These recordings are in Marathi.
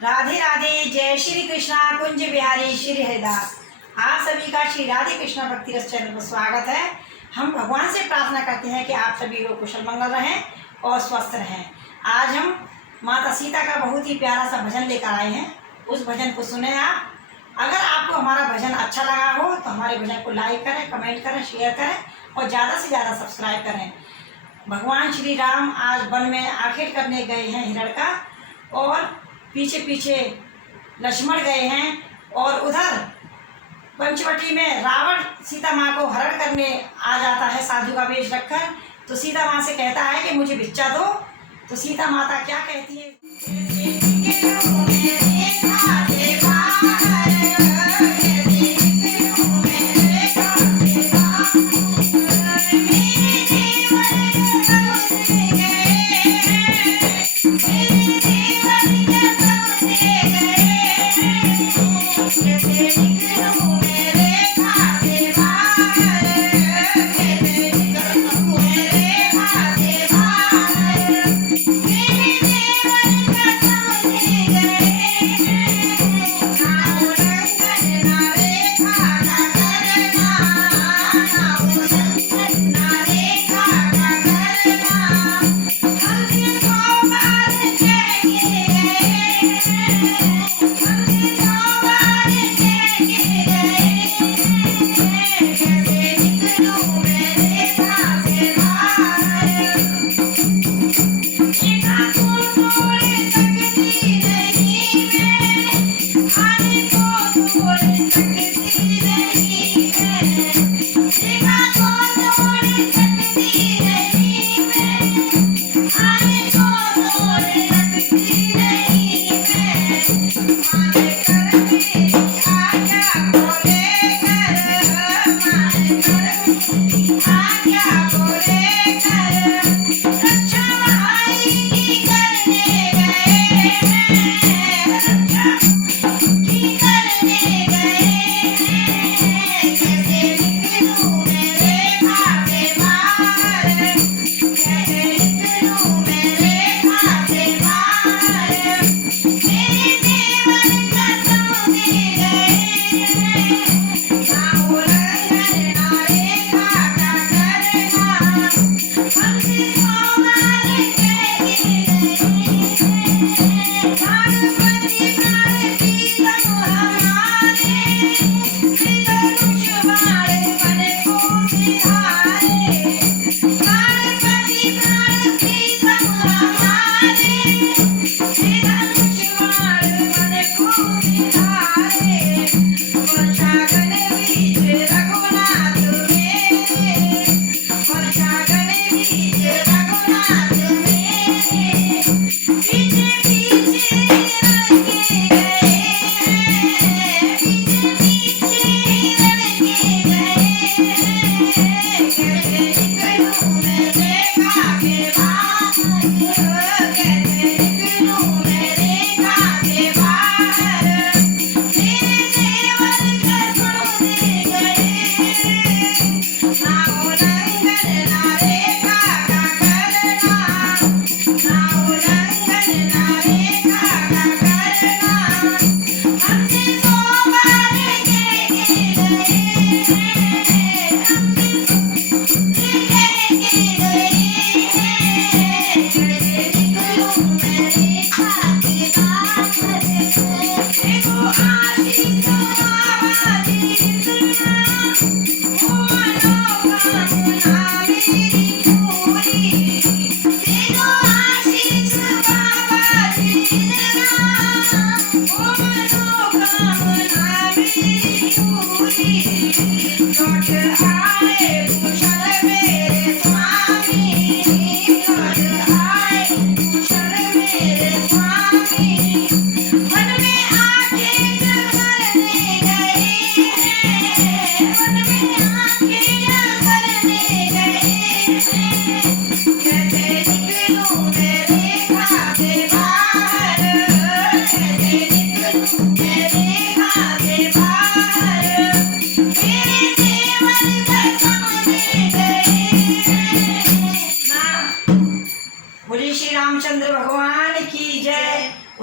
राधे राधे। जय श्री कृष्णा। कुंज बिहारी श्री हरिदास। आप सभी का श्री राधे कृष्णा भक्ति रस चैनल पर स्वागत है। हम भगवान से प्रार्थना करते हैं कि आप सभी लोग कुशल मंगल रहें और स्वस्थ रहें। आज हम माता सीता का बहुत ही प्यारा सा भजन लेकर आए हैं। उस भजन को सुने आप। अगर आपको हमारा भजन अच्छा लगा हो तो हमारे भजन को लाइक करें, कमेंट करें, शेयर करें और ज़्यादा से ज़्यादा सब्सक्राइब करें। भगवान श्री राम आज वन में आखेट करने गए हैं हिरण का, और पीछे पीछे लक्ष्मण गए हैं, और उधर पंचवटी में रावण सीता माँ को हरण करने आ जाता है साधु का वेश रखकर। तो सीता माँ से कहता है कि मुझे भिक्षा दो। तो सीता माता क्या कहती है?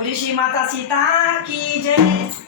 बोली श्री माता सीता की जय।